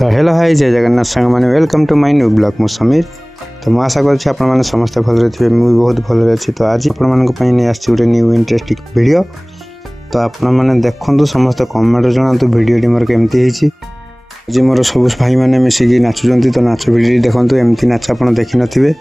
तो hello hi जय जगन्नाथ सांग मैंने welcome to my new blog मु समीर। तो मुझे आशा करें आप मैंने समस्ते भल थे मुझे बहुत भल अच्छी। तो आज आपण नहीं आसी गोटे न्यू इंटरेस्टिंग वीडियो। तो आपण मैंने देखु समस्त कमेंट जनातु वीडियो मोर केमती आज मोर सब भाई मैंने मिसिकी नाचुंट। तो नाच वीडियो देखु एमती नाच आप देखी नथिबे।